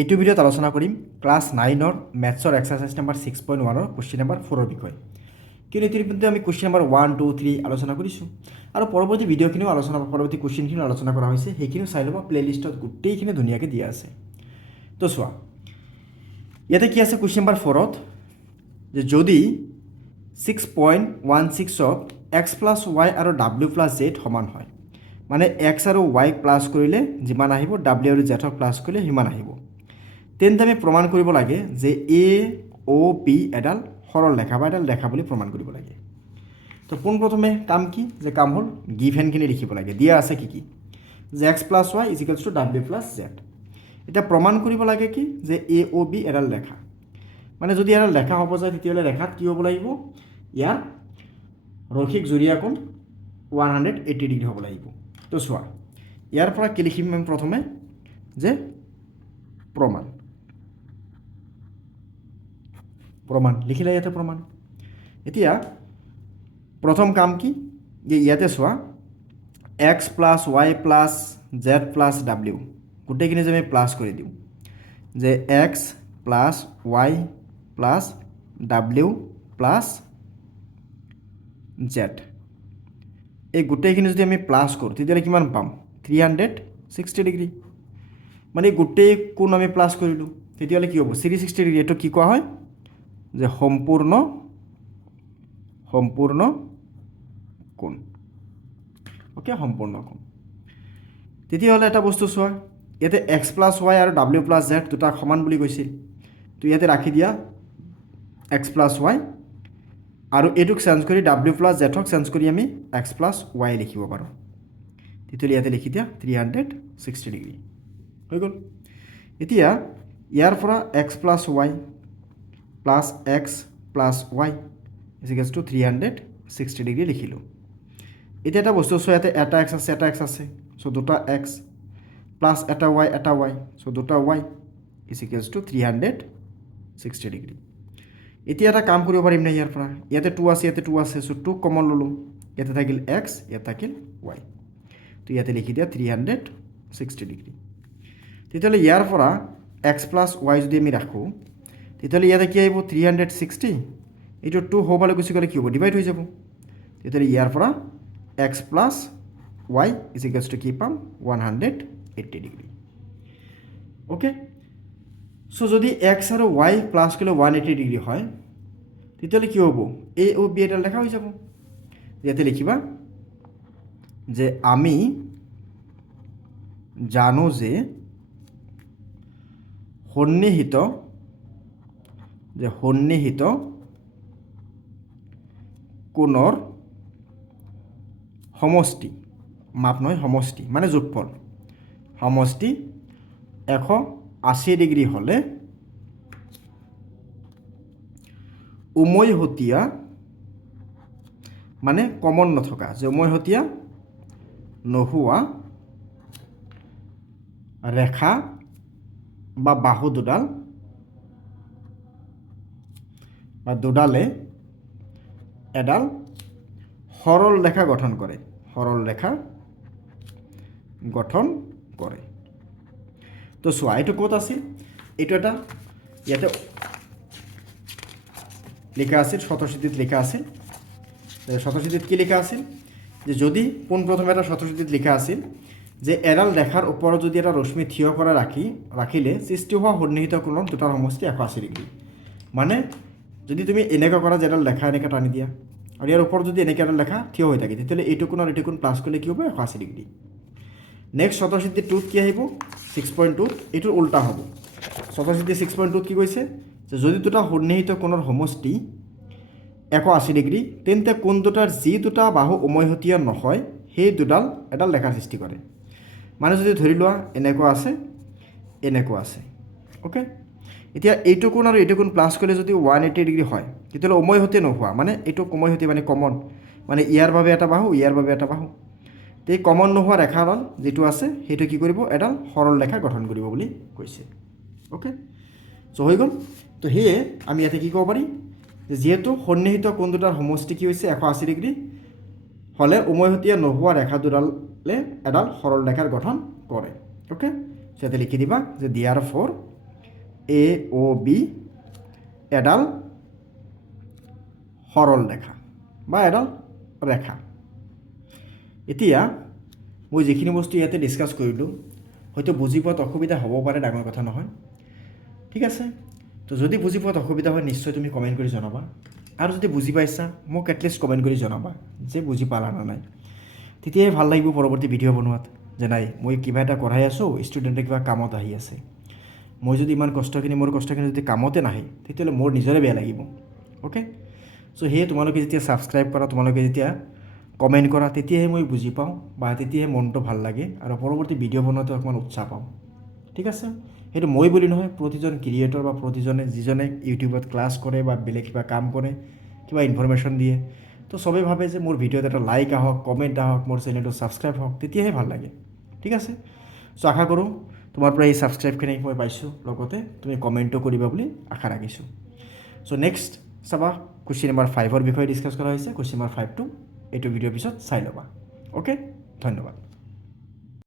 এইটো ভিডিঅ'ত আলোচনা কৰিম ক্লাছ 9ৰ মেথছৰ এক্সাৰচাইজ নম্বৰ 6.1ৰ কুৱেশ্যন নম্বৰ 4ৰ বিষয়ে। কিন্তু ইতিমধ্যে আমি কুৱেশ্যন নম্বৰ 1, 2, 3 আলোচনা কৰিছোঁ আৰু পৰৱৰ্তী ভিডিঅ'খিনিও পৰৱৰ্তী কুৱেশ্যনখিনিও আলোচনা কৰা হৈছে, সেইখিনিও চাই ল'ব। প্লে'লিষ্টত গোটেইখিনি ধুনীয়াকৈ দিয়া আছে। তো চোৱা, ইয়াতে কি আছে কুৱেশ্যন নম্বৰ 4ত, যে যদি 6.16ক এক্স প্লাছ ৱাই আৰু ডাব্লিউ প্লাছ জেড সমান হয়, মানে এক্স আৰু ৱাইক প্লাছ কৰিলে যিমান আহিব, ডাব্লিউ আৰু জেডক প্লাছ কৰিলে সিমান আহিব, তেন্তে আমি প্ৰমাণ কৰিব লাগে যে এ অ' বি এডাল সৰল ৰেখা বা এডাল ৰেখা বুলি প্ৰমাণ কৰিব লাগে। তো পোনপ্ৰথমে কাম কি, যে কাম হ'ল গিভেনখিনি লিখিব লাগে। দিয়া আছে কি কি, যে x plus Y is equals two W plus Z. এতিয়া প্ৰমাণ কৰিব লাগে কি, যে এ অ' বি এডাল ৰেখা, মানে যদি এডাল ৰেখা হ'ব যায় তেতিয়াহ'লে ৰেখাত কি হ'ব লাগিব, ইয়াৰ ৰৈখিক জুৰীয়া কোণ 180 ডিগ্ৰী হ'ব লাগিব। তো চোৱা, ইয়াৰ পৰা কি লিখিম আমি প্ৰথমে, যে প্ৰমাণ লিখিলে ইয়াতে প্ৰমাণ। এতিয়া প্ৰথম কাম কি, যে ইয়াতে চোৱা, x plus Y plus Z plus W গোটেইখিনি যে আমি প্লাছ কৰি দিওঁ, যে x plus Y plus W plus Z, এই গোটেইখিনি যদি আমি প্লাছ কৰোঁ তেতিয়াহ'লে কিমান পাম, 360 ডিগ্ৰী। মানে গোটেই কোণ আমি প্লাছ কৰিলোঁ, তেতিয়াহ'লে কি হ'ব, 360 ডিগ্ৰী। এইটো কি কোৱা হয়, যে সম্পূৰ্ণ কোণ। অ'কে, সম্পূৰ্ণ কোণ। তেতিয়াহ'লে এটা বস্তু চোৱা, ইয়াতে এক্স প্লাছ ৱাই আৰু ডাব্লিউ প্লাছ জেড দুটাক সমান বুলি কৈছিল। তো ইয়াতে ৰাখি দিয়া এক্স প্লাছ ৱাই, আৰু এইটোক চেঞ্জ কৰি ডাব্লিউ প্লাছ জেডক চেঞ্জ কৰি আমি এক্স প্লাছ ৱাই লিখিব পাৰোঁ। তেতিয়াহ'লে ইয়াতে লিখি দিয়া 360 ডিগ্ৰী হৈ গ'ল। এতিয়া ইয়াৰ পৰা X plus Y plus X plus Y is equals to 360 degree লিখিলোঁ। এতিয়া এটা বস্তু চোৱা, ইয়াতে এটা এক্স আছে, চ' দুটা এক্স প্লাছ এটা ৱাই, চ' দুটা Y is equals to 360 degree. এতিয়া এটা কাম কৰিব পাৰিম নাই, ইয়াৰ পৰা ইয়াতে 2 আছে, চ' 2 কমন ল'লোঁ, ইয়াতে থাকিল এক্স, ইয়াত থাকিল ৱাই। তো ইয়াতে লিখি দিয়া 360 ডিগ্ৰী। তেতিয়াহ'লে ইয়াৰ পৰা এক্স প্লাছ ৱাই যদি আমি ৰাখোঁ, তেতিয়াহ'লে ইয়াতে কি আহিব, 360, এইটো 2 হ'বলৈ গুচি গ'লে কি হ'ব, ডিভাইড হৈ যাব। তেতিয়াহ'লে ইয়াৰ পৰা X plus Y is equals two কি পাম, 180 ডিগ্ৰী। অ'কে, চ' যদি এক্স আৰু ৱাই প্লাছ কৰিলে 180 ডিগ্ৰী হয়, তেতিয়াহ'লে কি হ'ব, এ অ' বি এডাল ৰেখা হৈ যাব। ইয়াতে লিখিবা, যে আমি জানো যে সন্নিহিত কোণৰ সমষ্টি, মাপ নহয় সমষ্টি, মানে যোগফল, সমষ্টি 180 ডিগ্ৰী হ'লে উমৈহতীয়া, মানে কমন নথকা, যে উমৈহতীয়া নোহোৱা ৰেখা বা বাহু দুডালে এডাল সৰল ৰেখা গঠন কৰে, তো চোৱা, এইটো ক'ত আছিল, এইটো এটা ইয়াতে লিখা আছিল, স্বতঃসিদ্ধিত লিখা আছিল। স্বতঃসিদ্ধিত কি লিখা আছিল, যে যদি পোনপ্ৰথমে এটা স্বতঃসিদ্ধিত লিখা আছিল, যে এডাল ৰেখাৰ ওপৰত যদি এটা ৰশ্মি থিয় কৰা ৰাখিলে সৃষ্টি হোৱা সন্নিহিত কোণৰ দুটাৰ সমষ্টি 180 ডিগ্ৰী। মানে যদি তুমি এনেকুৱা কৰা, যে এডাল ৰেখা এনেকৈ টানি দিয়া, আৰু ইয়াৰ ওপৰত যদি এনেকৈ এডাল ৰেখা থিয় হৈ থাকে, তেতিয়াহ'লে এইটো কোণ আৰু এইটো কোণ প্লাছ কৰিলে কি হ'ব, 180 ডিগ্ৰী। নেক্সট স্বতঃসিদ্ধি 2ত কি আহিব, 6.2, এইটোৰ উল্টা হ'ব। স্বতঃসিদ্ধি 6.2ত কি কৈছে, যে যদি দুটা সন্নিহিত কোণৰ সমষ্টি 180 ডিগ্ৰী, তেন্তে কোণ দুটাৰ যি দুটা বাহু উমৈহতীয়া নহয়, সেই এডাল ৰেখাৰ সৃষ্টি কৰে। মানে যদি ধৰি লোৱা এনেকুৱা আছে, অ'কে। এতিয়া এইটো কোণ আৰু এইটো কোণ প্লাছ কৰিলে যদি 180 ডিগ্ৰী হয়, তেতিয়াহ'লে উমৈহতীয়া নোহোৱা, মানে এইটো উমৈহতীয়া মানে কমন, মানে ইয়াৰ বাবে এটা বাহু, ইয়াৰ বাবে এটা বাহু, এই কমন নোহোৱা ৰেখাডাল যিটো আছে, সেইটো কি কৰিব, এডাল সৰল ৰেখা গঠন কৰিব বুলি কৈছে। অ'কে, চ' হৈ গ'ল। তো সেয়ে আমি ইয়াতে কি ক'ব পাৰি, যে যিহেতু সন্নিহিত কোণ দুটাৰ সমষ্টি কি হৈছে 180 ডিগ্ৰী হ'লে, উমৈহতীয়া নোহোৱা ৰেখা দুডালে এডাল সৰল ৰেখাৰ গঠন কৰে। অ'কে, চ' ইয়াতে লিখি দিবা, যে দিয়াৰ ফৰ এ অ' বি এডাল সৰল ৰেখা বা এডাল ৰেখা। এতিয়া মই যিখিনি বস্তু ইয়াতে ডিছকাছ কৰিলোঁ হয়তো বুজি পোৱাত অসুবিধা হ'ব পাৰে, ডাঙৰ কথা নহয়, ঠিক আছে। তো যদি বুজি পোৱাত অসুবিধা হয় নিশ্চয় তুমি কমেণ্ট কৰি জনাবা, আৰু যদি বুজি পাইছা মোক এটলিষ্ট কমেণ্ট কৰি জনাবা যে বুজি পালা নে নাই। তেতিয়াহে ভাল লাগিব পৰৱৰ্তী ভিডিঅ' বনোৱাত, যে নাই মই কিবা এটা কৰাই আছোঁ, ষ্টুডেণ্টে কিবা কামত আহি আছে। মই যদি ইমান মোৰ কষ্টখিনি যদি কামতে নাহে তেতিয়াহ'লে মোৰ নিজৰে বেয়া লাগিব। অ'কে, চ' সেয়ে তোমালোকে যেতিয়া ছাবস্ক্ৰাইব কৰা, তোমালোকে যেতিয়া কমেণ্ট কৰা, তেতিয়াহে মই বুজি পাওঁ বা তেতিয়াহে মনটো ভাল লাগে আৰু পৰৱৰ্তী ভিডিঅ' বনোৱাটো অকণমান উৎসাহ পাওঁ, ঠিক আছে। সেইটো মই বুলি নহয়, প্ৰতিজন ক্ৰিয়েটৰ বা প্ৰতিজনে যিজনে ইউটিউবত ক্লাছ কৰে বা বেলেগ কিবা কাম কৰে, কিবা ইনফৰমেশ্যন দিয়ে, তো চবেই ভাবে যে মোৰ ভিডিঅ'ত এটা লাইক আহক, কমেণ্ট আহক, মোৰ চেনেলটো ছাবস্ক্ৰাইব হওক, তেতিয়াহে ভাল লাগে, ঠিক আছে। চ' আশা কৰোঁ তোমাৰ পৰা এই ছাবস্ক্ৰাইবখিনি মই পাইছোঁ, লগতে তুমি কমেণ্টো কৰিবা বুলি আশা ৰাখিছোঁ। চ' নেক্সট চাবা কুৱেশ্যন নম্বৰ 5ৰ বিষয়ে ডিছকাছ কৰা হৈছে। কুৱেশ্যন নম্বৰ 5টো এইটো ভিডিঅ'ৰ পিছত চাই ল'বা। অ'কে, ধন্যবাদ।